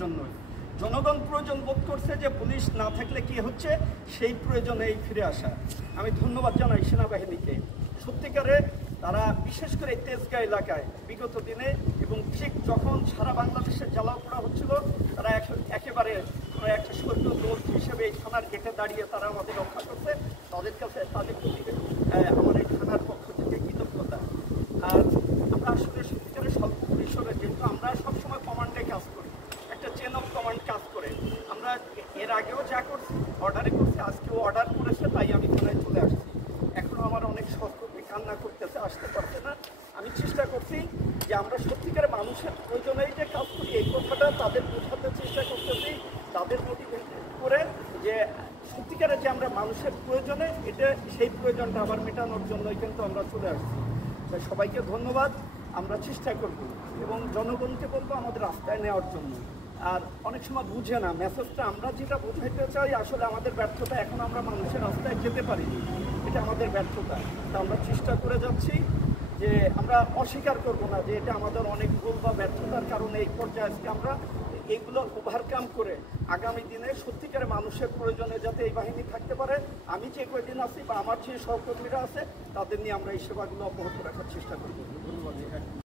জন্যই জনগণ প্রয়োজন বোধ করছে যে পুলিশ না থাকলে কি হচ্ছে, সেই প্রয়োজনে এই ফিরে আসা। আমি ধন্যবাদ জানাই সেনাবাহিনীকে। সত্যিকারে তারা বিশেষ করে এই তেজগাঁ এলাকায় বিগত দিনে এবং ঠিক যখন সারা বাংলাদেশে জ্বালাও পোড়া হচ্ছিল, তারা একেবারে একটা সৈন্য দোষ হিসেবে এই থানার গেটে দাঁড়িয়ে তারা আমাদের রক্ষা করছে। তাদের কাছে তাদের প্রতি আমার এই থানার পক্ষ থেকে কৃতজ্ঞতা। আর আমরা আসলে সত্যিকারের স্বল্প পরিসরে, যেহেতু আমরা সবসময় কমান্ডে কাজ করি, একটা চেন অফ কমান্ড কাজ করে, আমরা এর আগেও যা করছি অর্ডারে করছি, আজকেও অর্ডার করেছে, তাই আমি থানায় চলে আসছি। এখনও আমার অনেক সহকর্মী কান্না করতেছে, আসতে পারছে না। আমি চেষ্টা করছি যে আমরা সত্যিকারে মানুষের প্রয়োজনেই যে কাজ করি, এই কথাটা তাদের বোঝাতে চেষ্টা করতেছি, তাদের মোটিভেট করে যে সত্যিকারে যে আমরা মানুষের প্রয়োজনে এটা সেই প্রয়োজনটা আবার মেটানোর জন্যই কিন্তু আমরা চলে আসছি। তাই সবাইকে ধন্যবাদ। আমরা চেষ্টা করব এবং জনগণকে বলবো আমাদের রাস্তায় নেওয়ার জন্য। আর অনেক সময় বুঝে না মেসেজটা, আমরা যেটা বোঝাইতে চাই আসলে আমাদের ব্যর্থতা, এখন আমরা মানুষের রাস্তায় যেতে পারিনি, এটা আমাদের ব্যর্থতা। তা আমরা চেষ্টা করে যাচ্ছি যে আমরা অস্বীকার করব না যে এটা আমাদের অনেক ভুল বা ব্যর্থতার কারণে এই পর্যায়ে আজকে আমরা এইগুলো ওভারকাম করে আগামী দিনে সত্যিকারে মানুষের প্রয়োজনে যাতে এই বাহিনী থাকতে পারে, আমি যে কয়দিন আছি বা আমার যে সহকর্মীরা আছে তাদের নিয়ে আমরা এই সেবাগুলো অব্যাহত রাখার চেষ্টা করব। ধন্যবাদ।